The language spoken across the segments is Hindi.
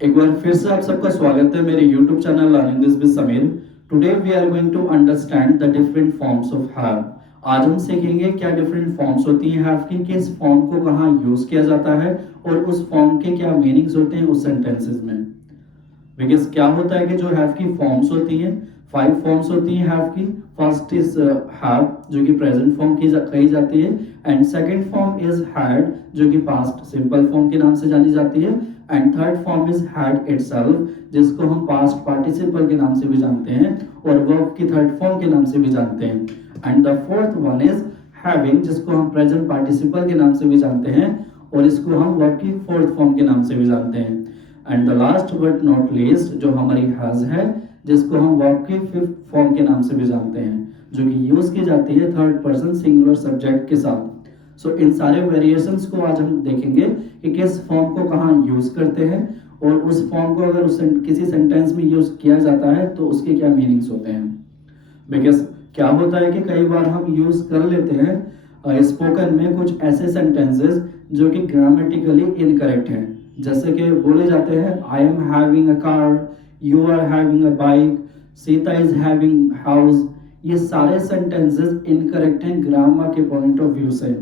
एक बार फिर से आप सबका स्वागत है मेरे YouTube channel learning this with Sameer. Today we are going to understand the different forms of have. आज हम सीखेंगे क्या डिफरेंट फॉर्म्स होती हैं हैव की, किस फॉर्म को कहाँ यूज किया जाता है और उस फॉर्म के क्या मीनिंग्स होते हैं उस सेंटेंसेस में। बिकॉज क्या होता है कि जो हैव की फॉर्म्स होती हैं, 5 फॉर्म्स होती हैं हैव की। फर्स्ट इज हैव जो कि प्रेजेंट फॉर्म की कही जाती है, and second form is had जो कि पास्ट सिंपल फॉर्म के नाम से जानी जाती है, and third form is had itself जिसको हम पास्ट पार्टिसिपल के नाम से भी जानते हैं और वर्ब की थर्ड फॉर्म के नाम से भी जानते हैं, and the fourth one is having जिसको हम प्रेजेंट पार्टिसिपल के नाम से भी जानते हैं और इसको हम वर्ब की फोर्थ फॉर्म के नाम से भी जानते हैं, and the last but not least जो हमारी हैज है जिसको हम वर्ब की फिफ्थ फॉर्म के नाम से भी जानते हैं जो कि यूज की जाती है थर्ड पर्सन सिंगुलर सब्जेक्ट के साथ। सो इन सारे वेरिएशंस को आज हम देखेंगे कि किस फॉर्म को कहाँ यूज करते हैं और उस फॉर्म को अगर उस किसी सेंटेंस में यूज किया जाता है तो उसके क्या मीनिंग्स होते हैं। बिकॉज क्या होता है कि कई बार हम यूज कर लेते हैं स्पोकन में कुछ ऐसे सेंटेंसेस जो कि ग्रामेटिकली इनकरेक्ट हैं, जैसे कि बोले जाते हैं I am having a car, you are having a bike, Sita is having house. ये सारे सेंटेंसेस इनकरेक्ट हैं ग्रामर के पॉइंट ऑफ व्यू से।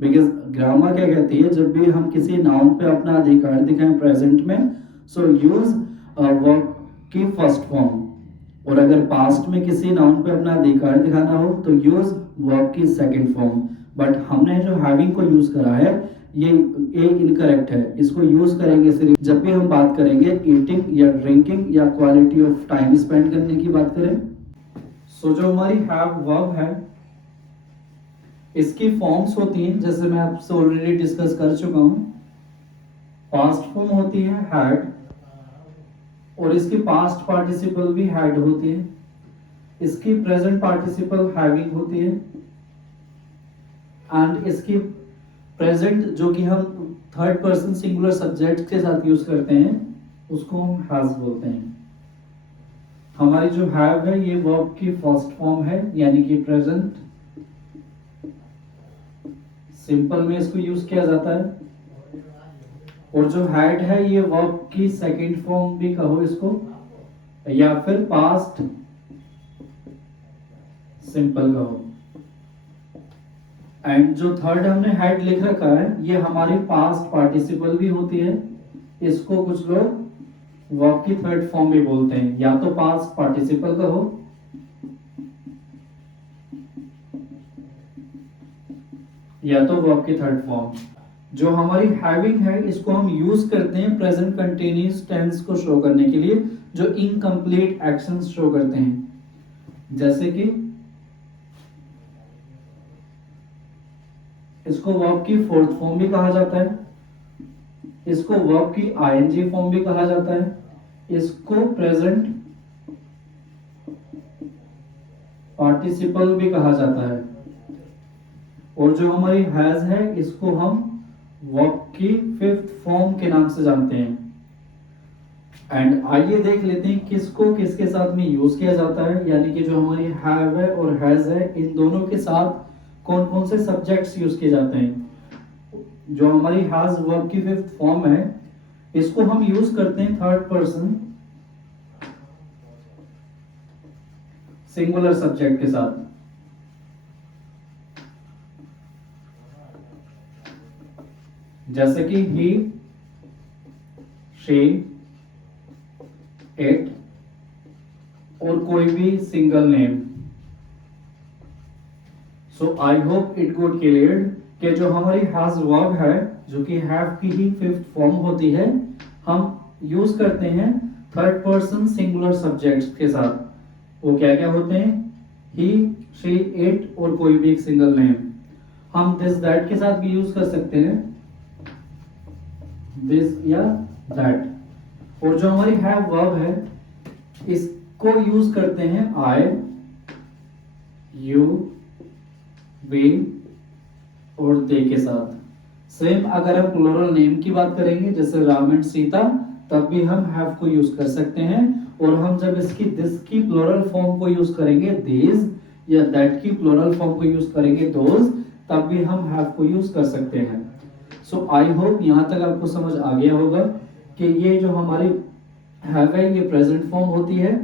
बिकॉज ग्रामर क्या कहती है, जब भी हम किसी नाउन पे अपना अधिकार दिखाएं प्रेजेंट में, सो यूज वर्ब की फर्स्ट फॉर्म, और अगर पास्ट में किसी नाउन पे अपना अधिकार दिखाना हो तो यूज वर्ब की सेकंड फॉर्म। बट हमने जो हैविंग को यूज करा है ये इनकरेक्ट है, इसको यूज करेंगे सिर्फ जब भी हम बात करेंगे ईटिंग या ड्रिंकिंग या क्वालिटी ऑफ टाइम स्पेंड करने की बात करें। सो जो हमारी हैव वर्ब है इसकी फॉर्म्स होती हैं, जैसे मैं आपसे ऑलरेडी डिस्कस कर चुका हूं। पास्ट फॉर्म होती है हैड और इसकी पास्ट पार्टिसिपल भी हैड होती है, इसकी प्रेजेंट पार्टिसिपल हैविंग होती है, एंड इसकी प्रेजेंट जो कि हम थर्ड पर्सन सिंगुलर सब्जेक्ट के साथ यूज करते हैं उसको हम हैज बोलते हैं। हमारी जो हैव है ये वर्ब की फर्स्ट फॉर्म है, यानी कि प्रेजेंट सिंपल में इसको यूज किया जाता है, और जो हैड है ये वर्ब की सेकंड फॉर्म भी कहो इसको, या फिर पास्ट सिंपल कहो, एंड जो थर्ड हमने हैड लिख रखा है ये हमारी पास्ट पार्टिसिपल भी होती है, इसको कुछ लोग वर्ब की थर्ड फॉर्म भी बोलते हैं, या तो पास्ट पार्टिसिपल कहो या तो वर्ब की थर्ड फॉर्म। जो हमारी हैविंग है इसको हम यूज करते हैं प्रेजेंट कंटिन्यूअस टेंस को शो करने के लिए, जो इनकम्प्लीट एक्शंस शो करते हैं, जैसे कि इसको वर्ब की फोर्थ फॉर्म भी कहा जाता है, इसको वर्ब की आईएनजी फॉर्म भी कहा जाता है, इसको प्रेजेंट पार्टिसिपल भी कहा जाता है, और जो हमारी हैज है इसको हम वर्ब की फिफ्थ फॉर्म के नाम से जानते हैं। एंड आइए देख लेते हैं किसको किसके साथ में यूज किया जाता है, यानी कि जो हमारी हैव है और हैज है इन दोनों के साथ कौन कौन से सब्जेक्ट्स यूज किए जाते हैं। जो हमारी हैज वर्ब की फिफ्थ फॉर्म है इसको हम यूज करते हैं थर्ड पर्सन सिंगुलर सब्जेक्ट के साथ, जैसे कि ही, शी, इट और कोई भी single name. So I hope it good clear कि जो हमारी हैज वर्ब है जो कि हैव की ही फिफ्थ फॉर्म होती है हम यूज करते हैं थर्ड पर्सन सिंगुलर सब्जेक्ट्स के साथ। वो क्या क्या होते हैं, ही, शी, इट और कोई भी एक सिंगल नेम। हम दिस दैट के साथ भी यूज कर सकते हैं, दिस या दैट। और जो हमारी हैव वर्ब है इसको यूज करते हैं आई, यू, वी और दे के साथ। सेम अगर हम प्लूरल नेम की बात करेंगे जैसे राम एंड सीता, तब भी हम हैव को यूज कर सकते हैं, और हम जब इसकी दिस की प्लूरल फॉर्म को यूज करेंगे दीज, या दैट की प्लूरल फॉर्म को यूज करेंगे दोज, तब भी हम हैव को यूज कर सकते हैं। सो आई होप यहां तक आपको समझ आ गया होगा कि ये जो हमारी हैव है ये प्रेजेंट फॉर्म होती है,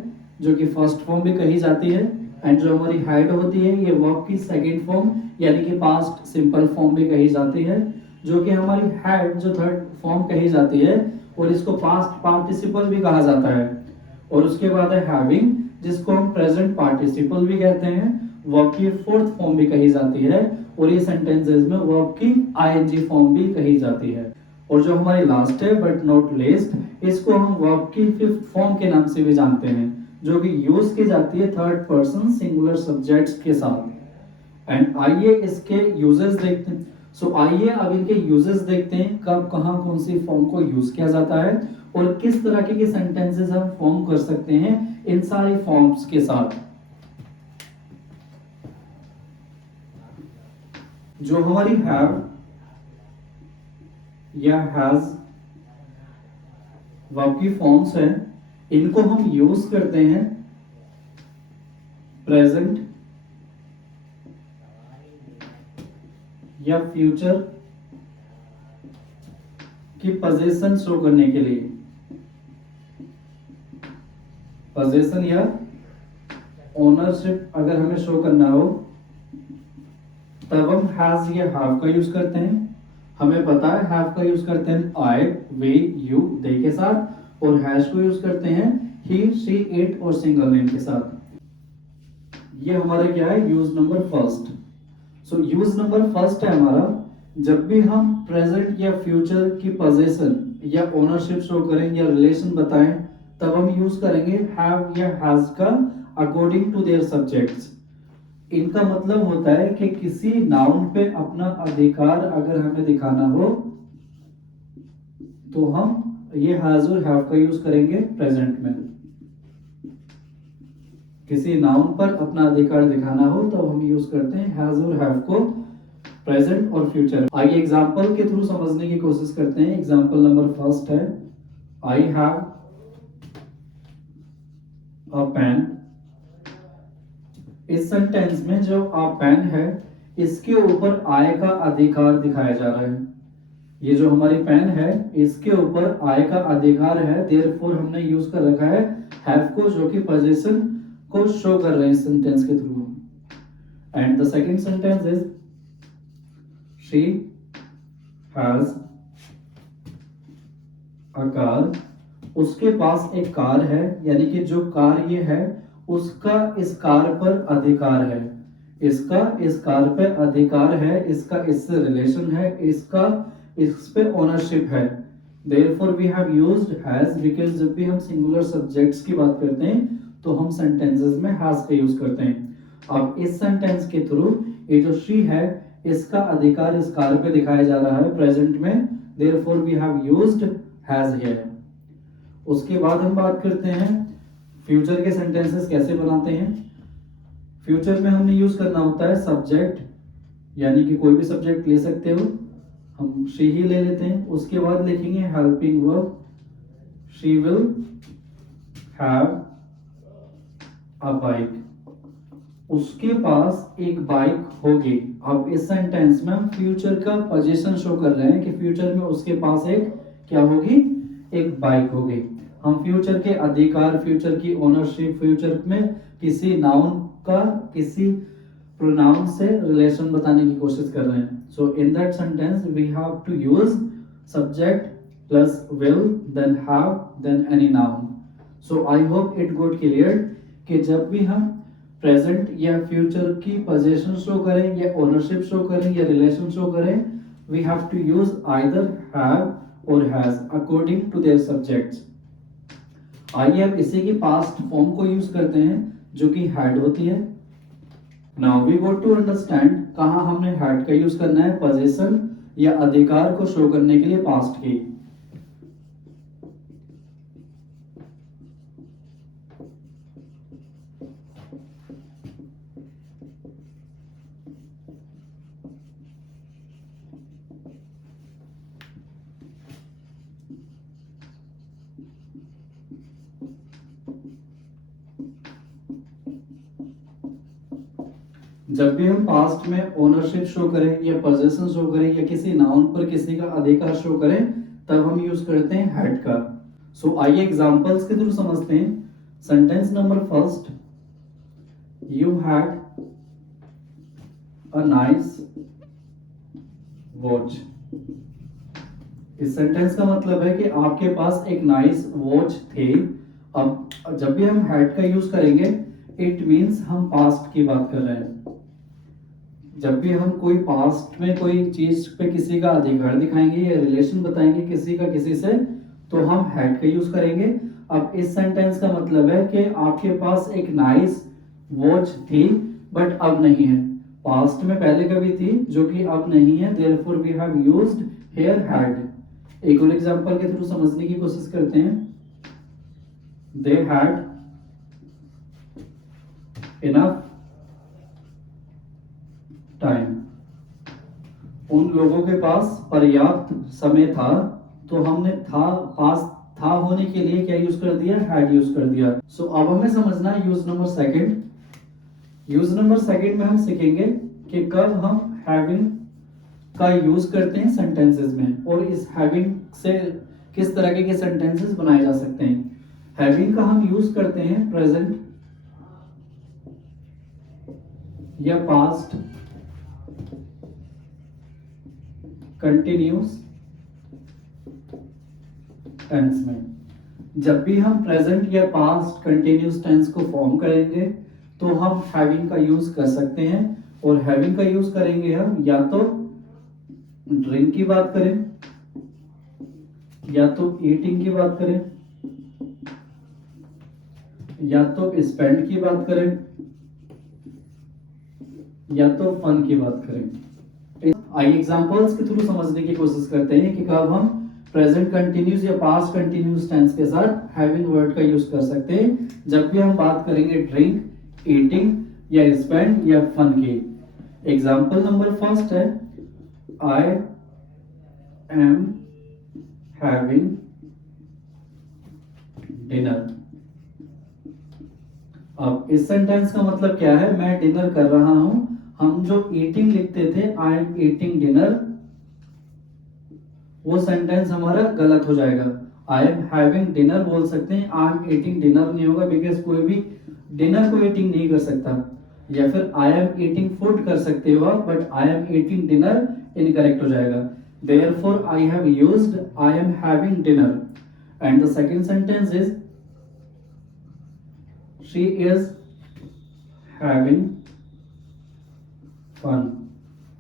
जो कि फर्स्ट फॉर्म भी कही जाती है, एंड जो हमारी हैड होती है ये वर्ब की सेकंड फॉर्म यानी कि पास्ट सिंपल फॉर्म भी कही जाती है, जो कि हमारी हैड जो थर्ड फॉर्म कही जाती है और इसको पास्ट पार्टिसिपल भी कहा जाता है। और उसके बाद है हैविंग, जिसको हम प्रेजेंट पार्टिसिपल भी कहते हैं, वर्ब की फोर्थ फॉर्म भी कही जाती है, और ये सेंटेंसेस में वर्ब की आईएनजी फॉर्म भी कही जाती है। और जो हमारी लास्ट है बट नॉट लीस्ट, इसको हम वर्ब की फिफ्थ फॉर्म के नाम से भी जानते हैं, जो कि यूज की जाती है थर्ड पर्सन सिंगुलर सब्जेक्ट्स के साथ। एंड आइए इसके यूजेस देखते हैं। आइए अब इनके यूजेस देखते हैं, कब कहां कौन सी फॉर्म को यूज किया जाता है और किस तरह के सेंटेंसेस हम फॉर्म कर सकते हैं इन सारी फॉर्म्स के साथ। जो हमारी हैव या हैज वर्ब की फॉर्म्स हैं, इनको हम यूज करते हैं प्रेजेंट या फ्यूचर की पोजीशन शो करने के लिए। पोजीशन या ओनरशिप अगर हमें शो करना हो तब हम हैज या हैव का यूज करते हैं। हमें पता है हैव का यूज करते हैं आई, वी, यू, दे के साथ, और हैज को यूज करते हैं ही, शी, इट और सिंगल नेम के साथ। ये हमारा क्या है, use number first. Use number first है हमारा, जब भी हम प्रेजेंट या फ्यूचर की पोजीशन या ओनरशिप शो करें या रिलेशन बताएं, तब हम यूज करेंगे हैव या हैज का अकॉर्डिंग टू देयर सब्जेक्ट्स। इनका मतलब होता है कि किसी नाउन पे अपना अधिकार अगर हमें दिखाना हो तो हम ये हैज और हैव का यूज करेंगे प्रेजेंट में। किसी नाउन पर अपना अधिकार दिखाना हो तो हम यूज करते हैं हैज और हैव को प्रेजेंट और फ्यूचर। आइए एग्जांपल के थ्रू समझने की कोशिश करते हैं। एग्जांपल नंबर फर्स्ट है आई हैव अ पेन। इस सेंटेंस में जो अ पेन है इसके ऊपर आय का अधिकार दिखाया जा रहा है। ये जो हमारी पेन है इसके ऊपर आय का अधिकार है, देयरफॉर हमने यूज कर रखा है हैव को, जो कि पोजीशन को शो कर रहे हैं इस सेंटेंस के through. And the second sentence is she has a car. उसके पास एक कार है, यानी कि जो कार ये है उसका इस कार पर अधिकार है। इसका इस कार पे अधिकार है, इसका इससे रिलेशन है, इसका इस पे ओनरशिप है। Therefore we have used has because जब भी हम सिंगुलर सब्जेक्ट्स की बात करते हैं तो हम सेंटेंसेस में has का यूज करते हैं। अब इस सेंटेंस के थ्रू ये जो she है इसका अधिकार इस कार पे दिखाया जा रहा है प्रेजेंट में, therefore we have used has here। उसके बाद हम बात करते हैं फ्यूचर के सेंटेंसेस कैसे बनाते हैं। फ्यूचर में हमने यूज करना होता है सब्जेक्ट, यानी कि कोई भी सब्जेक्ट ले सकते हो, हम शी ही ले लेते हैं। उसके बाद लिखेंगे helping verb, she will have a bike. उसके पास एक बाइक होगी। अब इस सेंटेंस में हम फ्यूचर का पोजीशन शो कर रहे हैं कि फ्यूचर में उसके पास एक क्या होगी, एक बाइक होगी। हम फ्यूचर के अधिकार, फ्यूचर की ओनरशिप, फ्यूचर में किसी नाउन का किसी प्रोनाउन से रिलेशन बताने की कोशिश कर रहे हैं। So in that sentence we have to use subject plus will then have then any noun. So I hope it got clear कि जब भी हम प्रेजेंट या फ्यूचर की पोजीशन शो करें या ओनरशिप शो करें या रिलेशन शो करें, we have to use either have और has according to their subjects. आइए अब इसी की पास्ट फॉर्म को यूज करते हैं जो कि हैड होती है। Now we got to understand कहां हमने हैड का यूज करना है पोजीशन या अधिकार को शो करने के लिए पास्ट की। जब भी हम पास्ट में ओनरशिप शो करें या पोजीशन शो करें या किसी नाउन पर किसी का अधिकार शो करें, तब हम यूज करते हैं हैड का। सो आइए एग्जांपल्स के थ्रू समझते हैं। Sentence number first, you had a nice watch. इस सेंटेंस का मतलब है कि आपके पास एक नाइस वॉच थी। अब जब भी हम हैड का यूज करेंगे, इट मींस हम पास्ट की बात कर रहे हैं। जब भी हम कोई पास्ट में कोई चीज पे किसी का अधिकार दिखाएंगे या रिलेशन बताएंगे किसी का किसी से, तो हम हैड का यूज करेंगे। अब इस सेंटेंस का मतलब है कि आपके पास एक नाइस वॉच थी बट अब नहीं है। पास्ट में पहले कभी थी जो कि अब नहीं है, therefore we have used here had. एक और एग्जांपल के थ्रू समझने की कोशिश करते हैं। They had enough time. उन लोगों के पास पर्याप्त समय था, तो हमने था पास था होने के लिए क्या यूज कर दिया, हैड यूज कर दिया। सो अब हमें समझना है use number second. Use number second में हम सीखेंगे कि कब हम हैविंग का यूज करते हैं सेंटेंसेस में, और इस हैविंग से किस तरह के सेंटेंसेस बनाए जा सकते हैं। हैविंग का हम यूज करते हैं प्रेजेंट या पास्ट कंटिन्यूस टेंस में। जब भी हम प्रेजेंट या पास्ट कंटिन्यूस टेंस को फॉर्म करेंगे तो हम हैविंग का यूज कर सकते हैं। और हैविंग का यूज करेंगे हम या तो ड्रिंक की बात करें, या तो ईटिंग की बात करें, या तो स्पेंड की बात करें, या तो फन की बात करें। आइए एग्जांपल्स के थ्रू समझने की कोशिश करते हैं कि कब हम प्रेजेंट कंटिन्यूस या पास्ट कंटिन्यूस टेंस के साथ हैविंग वर्ड का यूज कर सकते हैं जब भी हम बात करेंगे ड्रिंक, ईटिंग या स्पेंड या फन की। एग्जांपल नंबर फर्स्ट है, आई एम हैविंग डिनर। अब इस सेंटेंस का मतलब क्या है, मैं डिनर कर रहा हूं। हम जो ईटिंग लिखते थे, आई एम ईटिंग डिनर, वो सेंटेंस हमारा गलत हो जाएगा। आई एम हैविंग डिनर बोल सकते हैं, आई एम ईटिंग डिनर नहीं होगा, बिकॉज कोई भी डिनर को ईटिंग नहीं कर सकता। या फिर आई एम ईटिंग फूड कर सकते हो आप, but I am eating dinner incorrect हो जाएगा। therefore I have used I am having dinner, and the second sentence is she is having fun।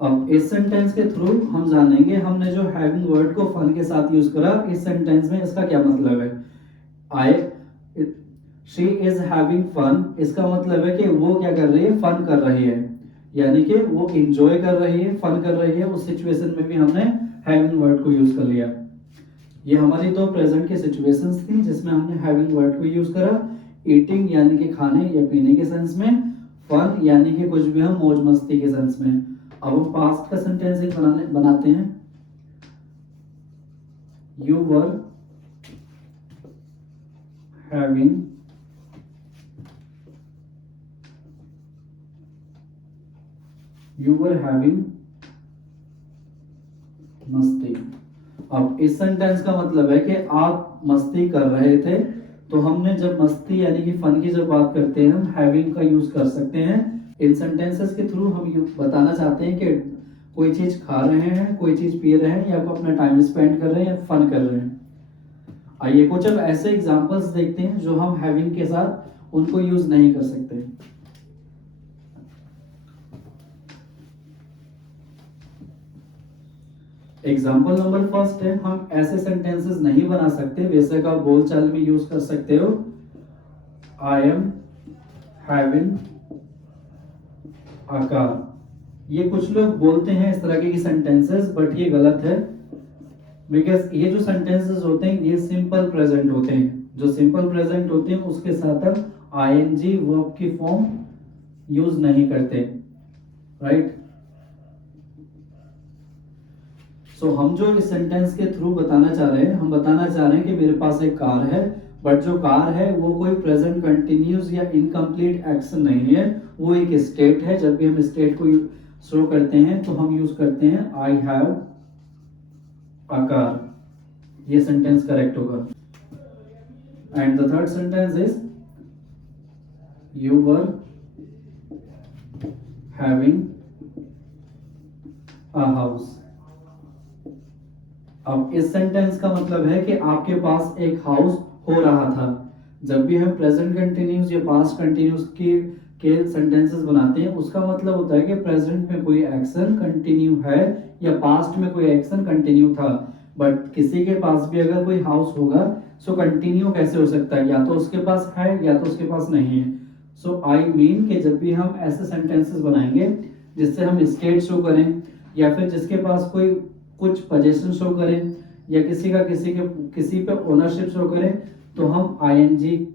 अब इस सेंटेंस के थ्रू हम जानेंगे, हमने जो हैविंग वर्ड को फन के साथ यूज करा, इस सेंटेंस में इसका क्या मतलब है। I she is having fun, इसका मतलब है कि वो क्या कर रही है, फन कर रही है, यानी कि वो इंजॉय कर रही है, फन कर रही है। उस सिचुएशन में भी हमने हैविंग वर्ड को यूज कर लिया। ये हमारी दो प्रेजेंट की सिचुएशंस थी जिसमें हमने हैविंग वर्ड को यूज करा। ईटिंग यानी कि खाने या पीने के सेंस में, फन यानी कि कुछ भी हम मौज मस्ती के सेंस में। अब हम पास्ट का सेंटेंस एक बनाते हैं। यू वर हैविंग मस्ती। अब इस सेंटेंस का मतलब है कि आप मस्ती कर रहे थे, तो हमने जब मस्ती यानी कि फन की जब बात करते हैं, हम हैविंग का यूज कर सकते हैं। इन सेंटेंसेस के थ्रू हम बताना चाहते हैं कि कोई चीज खा रहे हैं, कोई चीज पी रहे हैं, या अपना टाइम स्पेंड कर रहे हैं, या फन कर रहे हैं। आइए कुछ अब ऐसे एग्जांपल्स देखते हैं जो हम हैविंग के साथ उनको यूज नहीं कर सकते। एग्जाम्पल नंबर फर्स्ट है, हम ऐसे सेंटेंसेस नहीं बना सकते, वैसे का बोलचाल में यूज कर सकते हो। आई एम हैविंग अ कार। ये कुछ लोग बोलते हैं इस तरह के सेंटेंसेस, बट ये गलत है, बिकॉज ये जो सेंटेंसेस होते हैं ये सिंपल प्रेजेंट होते हैं। जो सिंपल प्रेजेंट होते हैं उसके साथ हम आईएनजी वर्ब की फॉर्म यूज नहीं करते, राइट। सो हम जो इस सेंटेंस के थ्रू बताना चाह रहे हैं, हम बताना चाह रहे हैं कि मेरे पास एक कार है, बट जो कार है वो कोई प्रेजेंट कंटिन्यूस या इनकम्प्लीट एक्शन नहीं है, वो एक स्टेट है। जब भी हम स्टेट को शो करते हैं तो हम यूज करते हैं आई हैव अ कार। ये सेंटेंस करेक्ट होगा। And the third sentence is you were having a house. अब इस सेंटेंस का मतलब है कि आपके पास एक हाउस हो रहा था। जब भी हम प्रेजेंट कंटिन्यूस या पास्ट कंटिन्यूस के सेंटेंसेस बनाते हैं, उसका मतलब होता है कि प्रेजेंट में कोई एक्शन कंटिन्यू है या पास्ट में कोई एक्शन कंटिन्यू था। बट किसी के पास भी अगर कोई हाउस होगा, सो कंटिन्यू कैसे हो सकता है? या तो उसके पास है या तो उसके पास नहीं है। सो आई मीन कि जब भी हम ऐसे सेंटेंसेस बनाएंगे जिससे हम स्टेट शो करें या फिर जिसके पास कोई कुछ पोजीशन शो करें या किसी पे ओनरशिप शो करें, तो हम आईएनजी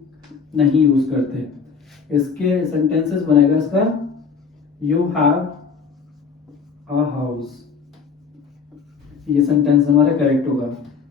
नहीं यूज करते। इसके सेंटेंसेस बनेगा इसका यू हैव अ हाउस। ये सेंटेंस हमारा करेक्ट होगा।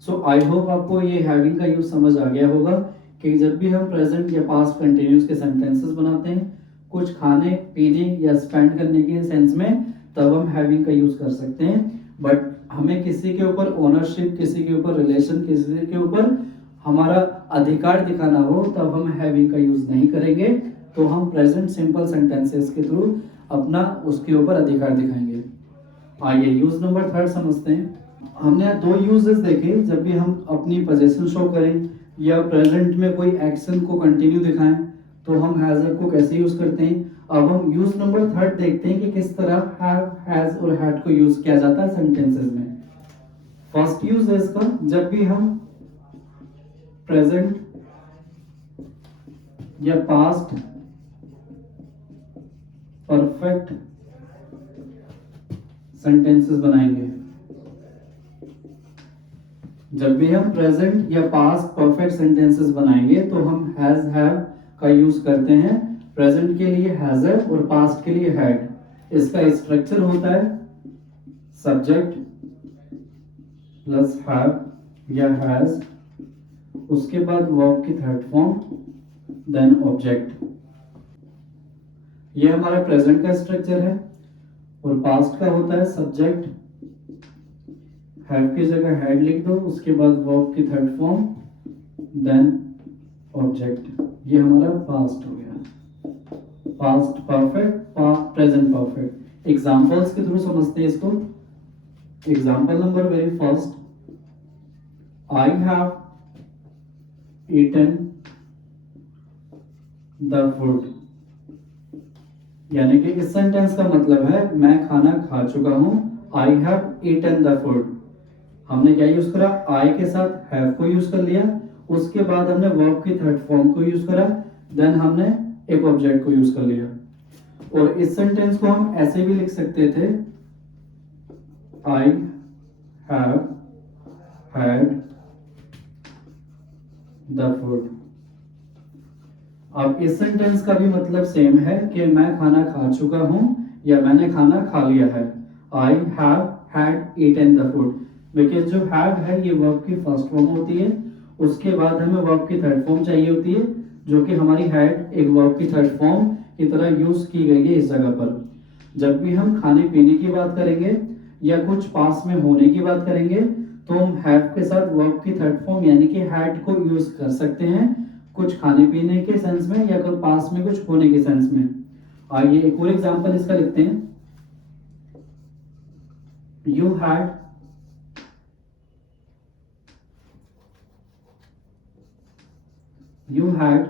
सो आई होप आपको ये हैविंग का यूज समझ आ गया होगा कि जब भी हम प्रेजेंट या पास्ट कंटिन्यूस के सेंटेंसेस बनाते हैं कुछ खाने पीने या स्पेंड करने के सेंस में, तब हम हैविंग का यूज कर सकते हैं। बट हमें किसी के ऊपर ओनरशिप, किसी के ऊपर रिलेशन, किसी के ऊपर हमारा अधिकार दिखाना हो, तब हम हैविंग का यूज नहीं करेंगे। तो हम प्रेजेंट सिंपल सेंटेंसेस के थ्रू अपना उसके ऊपर अधिकार दिखाएंगे। आइए यूज नंबर थर्ड समझते हैं। हमने दो यूजेस देखे, जब भी हम अपनी पोजीशन शो करें या प्रेजेंट में कोई एक्शन को कंटिन्यू दिखाएं तो हम हैज को कैसे यूज करते हैं। अब हम यूज नंबर थर्ड देखते हैं कि किस तरह हैव, हैज और हैड को यूज किया जाता है सेंटेंसेस में। फर्स्ट यूज है इसका, जब भी हम प्रेजेंट या पास्ट परफेक्ट सेंटेंसेस बनाएंगे। जब भी हम प्रेजेंट या पास्ट परफेक्ट सेंटेंसेस बनाएंगे तो हम हैज, हैव का यूज करते हैं। प्रेजेंट के लिए हैज है और पास्ट के लिए हैड। इसका स्ट्रक्चर होता है सब्जेक्ट प्लस हैव या हैज, उसके बाद वर्ब की थर्ड फॉर्म, देन ऑब्जेक्ट। ये हमारा प्रेजेंट का स्ट्रक्चर है। और पास्ट का होता है सब्जेक्ट, हैव की जगह हैड लिख दो, उसके बाद वर्ब की थर्ड फॉर्म, देन ऑब्जेक्ट। ये हमारा पास्ट हो गया। Past perfect, present perfect. Examples के थ्रू समझते हैं इसको। Example number very first, I have eaten the food. यानी कि इस सेंटेंस का मतलब है मैं खाना खा चुका हूं। I have eaten the food. हमने क्या यूज करा? आई के साथ हैव को यूज कर लिया, उसके बाद हमने वर्ब की थर्ड फॉर्म को यूज करा, देन हमने एक ऑब्जेक्ट को यूज कर लिया। और इस सेंटेंस को हम ऐसे भी लिख सकते थे, आई हैव हैड द फूड। अब इस सेंटेंस का भी मतलब सेम है कि मैं खाना खा चुका हूं या मैंने खाना खा लिया है। I have had eaten the food. Because जो हैव है ये वर्ब की फर्स्ट फॉर्म होती है, उसके बाद हमें वर्ब की थर्ड फॉर्म चाहिए होती है, जो कि हमारी हैड एक वर्ब की थर्ड फॉर्म की तरह यूज की गई है इस जगह पर। जब भी हम खाने पीने की बात करेंगे या कुछ पास में होने की बात करेंगे तो हम हैव के साथ वर्ब की थर्ड फॉर्म यानी कि हैड को यूज कर सकते हैं, कुछ खाने पीने के सेंस में या फिर पास में कुछ होने के सेंस में। आइए एक और एग्जांपल इसका लिखते हैं। You had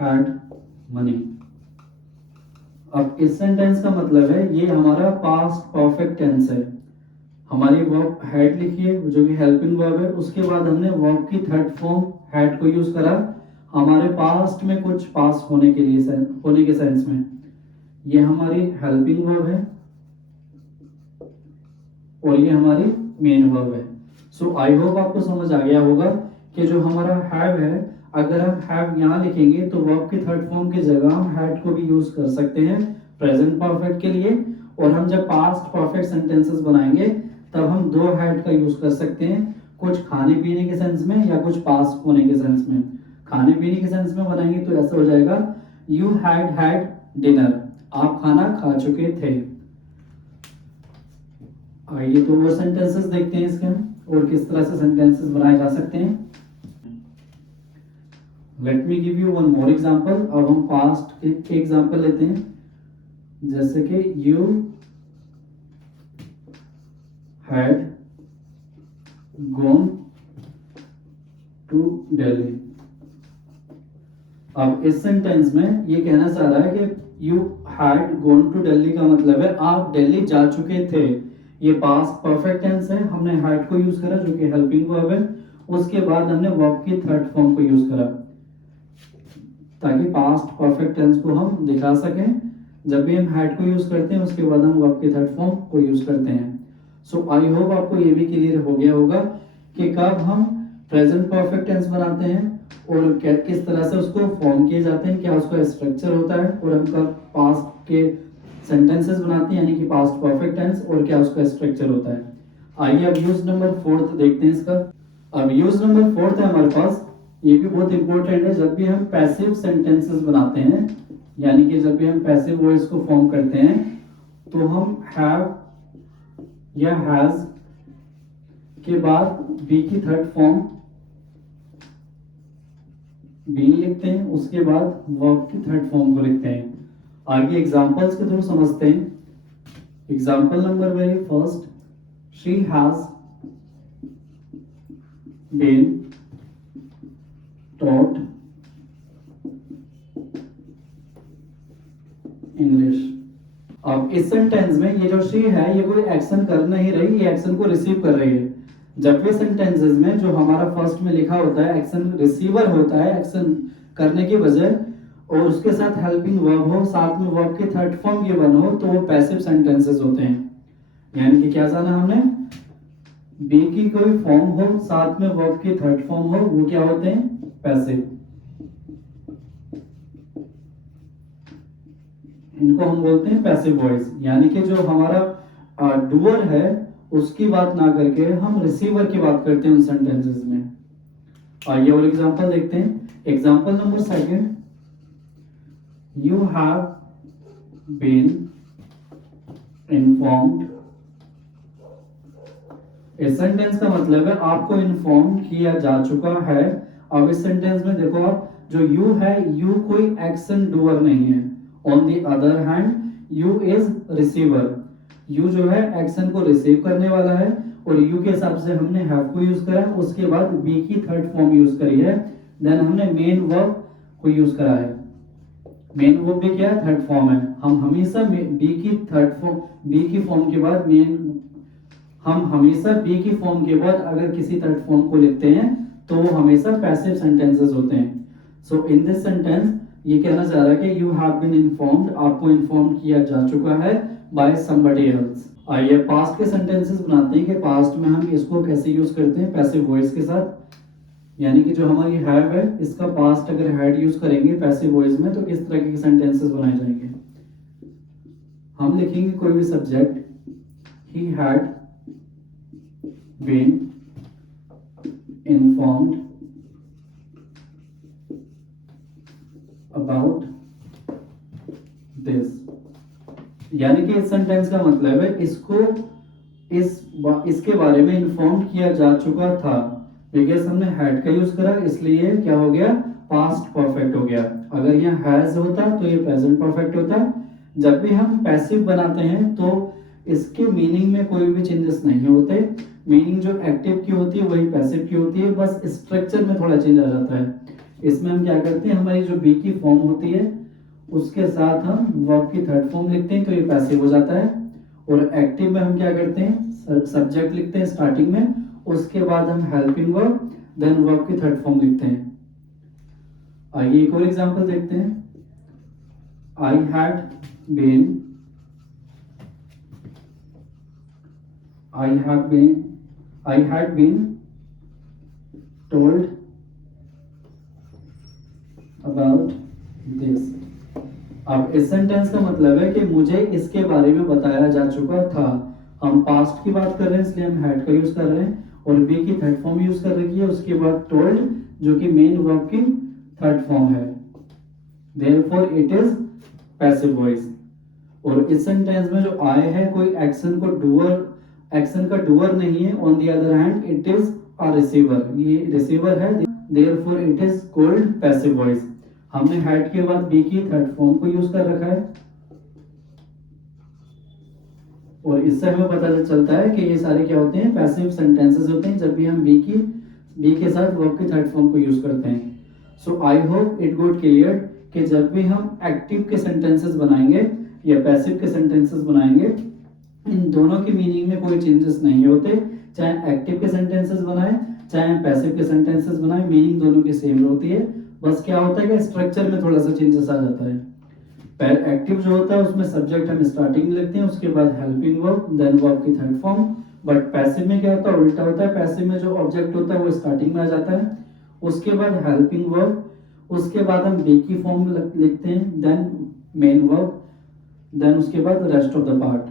had money. अब इस सेंटेंस का मतलब है ये हमारा पास्ट परफेक्ट टेंस है। हमारी वर्ब हैड लिखी है जो कि हेल्पिंग वर्ब है, उसके बाद हमने वर्ब की थर्ड फॉर्म हैड को यूज करा हमारे पास्ट में कुछ पास होने के लिए, होने के सेंस में। ये हमारी हेल्पिंग वर्ब है और ये हमारी मेन वर्ब है। सो आई होप आपको समझ आ गया होगा कि जो हमारा हैव है, अगर हम हैव यहाँ लिखेंगे तो वर्ब की थर्ड फॉर्म की जगह हम हैड को भी यूज कर सकते हैं प्रेजेंट परफेक्ट के लिए। और हम जब पास्ट परफेक्ट सेंटेंसेस बनाएंगे तब हम दो हैड का यूज कर सकते हैं, कुछ खाने पीने के सेंस में या कुछ पास होने के सेंस में। खाने पीने के सेंस में बनाएंगे तो ऐसा हो जाएगा यू हैड डिनर। आप खाना खा चुके थे। आइए तो वो सेंटेंसेस देखते हैं इसके हम। और किस तरह से सेंटेंसेस बनाए जा सकते हैं। Let me give you one more example. अब हम पास्ट के एग्जांपल लेते हैं, जैसे कि you had gone to Delhi. अब इस सेंटेंस में ये कहना चाह रहा है कि you had gone to Delhi का मतलब है आप दिल्ली जा चुके थे। ये पास्ट परफेक्ट टेंस है, हमने हैड को यूज करा जो कि हेल्पिंग वर्ब है, उसके बाद हमने वर्ब की थर्ड फॉर्म को यूज करा ताकि पास्ट परफेक्ट टेंस को हम दिखा सकें। जब भी हम हैड को यूज करते हैं उसके बाद हम वर्ब की थर्ड फॉर्म को यूज करते हैं। सो आई होप आपको ये भी क्लियर हो गया होगा कि कब हम प्रेजेंट परफेक्ट टेंस बनाते हैं और किस तरह से उसको फॉर्म किए जाते हैं, क्या उसका स्ट्रक्चर होता है, और हम कब पास्ट के सेंटेंसेस बनाते हैं यानी कि पास्ट परफेक्ट टेंस और क्या उसका स्ट्रक्चर होता है। आइए अब यूज नंबर 4 देखते हैं इसका। अब यूज नंबर 4 है हमारे पास, ये भी बहुत इंपॉर्टेंट है। जब भी हम पैसिव सेंटेंसेस बनाते हैं यानी कि जब भी हम पैसिव वॉइस को फॉर्म करते हैं तो हम हैव या हैज के बाद बी की थर्ड फॉर्म बीइंग लिखते हैं, उसके बाद वर्ब की थर्ड फॉर्म को लिखते हैं। आगे एग्जांपल्स के थ्रू समझते हैं। Example number very first, she has been taught English. अब इस सेंटेंस में ये जो शी है ये कोई एक्शन कर नहीं रही, ये एक्शन को रिसीव कर रही है। जब भी सेंटेंसेस में जो हमारा फर्स्ट में लिखा होता है एक्शन रिसीवर होता है एक्शन करने की बजाय, और उसके साथ हेल्पिंग वर्ब हो, साथ में वर्ब की थर्ड फॉर्म गिवन हो, तो वो पैसिव सेंटेंसेस होते हैं। यानी कि क्या जाना हमने, बी की कोई फॉर्म हो साथ में वर्ब की थर्ड फॉर्म हो, वो क्या होते हैं, पैसिव। इनको हम बोलते हैं पैसिव वॉइस। यानी कि जो हमारा डूअर है उसकी बात ना करके हम रिसीवर की बात करते हैं उन सेंटेंसेस में। आइए और एग्जांपल देखते हैं। Example number second, you have been informed. इस सेंटेंस का मतलब है आपको इन्फॉर्म किया जा चुका है। अब इस सेंटेंस में देखो आप, जो यू है, यू कोई एक्शन डूअर नहीं है। On the other hand you is receiver. You जो है एक्शन को रिसीव करने वाला है, और यू के हिसाब से हमने हैव को यूज करा, उसके बाद बी की थर्ड फॉर्म यूज करी है, देन हमने मेन वर्ब को यूज करा है। मेन वर्ब भी क्या है, थर्ड फॉर्म है। हम हमेशा बी की थर्ड फॉर्म, बी की फॉर्म के बाद हम हमेशा बी की फॉर्म के बाद अगर किसी थर्ड फॉर्म को लिखते हैं तो वो हमेशा पैसिव सेंटेंसेस होते हैं। सो इन दिस सेंटेंस ये कहना चाह रहा है कि यू हैव बीन इन्फॉर्म्ड, आपको इन्फॉर्म किया जा चुका है बाय समबडी एल्स। आइए पास्ट के सेंटेंसेस बनाते हैं कि पास्ट में हम इसको कैसे यूज करते हैं पैसिव वॉइस के साथ। यानी कि जो हमारी हैव है इसका पास्ट अगर हैड यूज करेंगे पैसिव वॉइस में तो किस तरह के सेंटेंसेस बनाए जाएंगे। हम लिखेंगे कोई भी subject, he had been informed about this. यानी कि इस सेंटेंस का मतलब है इसको इसके बारे में इन्फॉर्म किया जा चुका था। बिकॉज हमने हैड का यूज करा इसलिए क्या हो गया, पास्ट परफेक्ट हो गया। अगर यहाँ हैज होता तो ये प्रेजेंट परफेक्ट होता। जब भी हम पैसिव बनाते हैं तो इसके मीनिंग में कोई भी चेंजेस नहीं होते। मीनिंग जो एक्टिव की होती है वही पैसिव की होती है, बस स्ट्रक्चर में थोड़ा चेंज आ जाता है। इसमें हम क्या करते हैं, हमारी जो बी की फॉर्म होती है उसके साथ हम वर्ब की थर्ड फॉर्म लिखते हैं तो ये पैसिव हो जाता है। और एक्टिव में हम क्या करते हैं, सब्जेक्ट लिखते हैं स्टार्टिंग में, उसके बाद हम हेल्पिंग वर्ब, देन वर्ब की थर्ड फॉर्म लिखते हैं। आइए एक और एग्जांपल देखते हैं। I had been I had been told about this। अब इस सेंटेंस का मतलब है कि मुझे इसके बारे में बताया जा चुका था। हम पास्ट की बात कर रहे हैं इसलिए हम हैड का यूज कर रहे हैं, और बी की थर्ड फॉर्म यूज कर रही है, उसके बाद टोल्ड जो कि मेन वर्ब की थर्ड फॉर्म है। Therefore it is passive voice. और इस सेंटेंस में जो आई है कोई एक्शन को डूअर एक्शन का डूअर नहीं है। On the other hand it is a receiver, ये रिसीवर है, therefore it is called passive voice. हमने हैड के बाद बी की थर्ड फॉर्म को यूज कर रखा है, और इससे हमें पता चलता है कि ये सारे क्या होते हैं, पैसिव सेंटेंसेस होते हैं जब भी हम बी के साथ वर्ब के थर्ड फॉर्म को यूज करते हैं। So I hope it got clear कि जब भी हम एक्टिव के सेंटेंसेस बनाएंगे या पैसिव के सेंटेंसेस बनाएंगे, इन दोनों की मीनिंग में कोई चेंजेस नहीं होते। चाहे एक्टिव के सेंटेंसेस बनाए चाहे पैसिव के सेंटेंसेस बनाए, मीनिंग दोनों की सेम होती है। बस क्या होता है कि स्ट्रक्चर में थोड़ा सा चेंजेस आ जाता है। एक्टिव जो होता है उसमें सब्जेक्ट हम स्टार्टिंग में लिखते हैं, उसके बाद हेल्पिंग वर्ब, देन वर्ब की थर्ड फॉर्म। बट पैसिव में क्या होता है, उल्टा होता है। पैसिव में जो ऑब्जेक्ट होता है वो स्टार्टिंग में आ जाता है, उसके बाद हेल्पिंग वर्ब, उसके बाद हम बी की फॉर्म लिखते हैं, देन मेन वर्ब, देन उसके बाद रेस्ट ऑफ द पार्ट।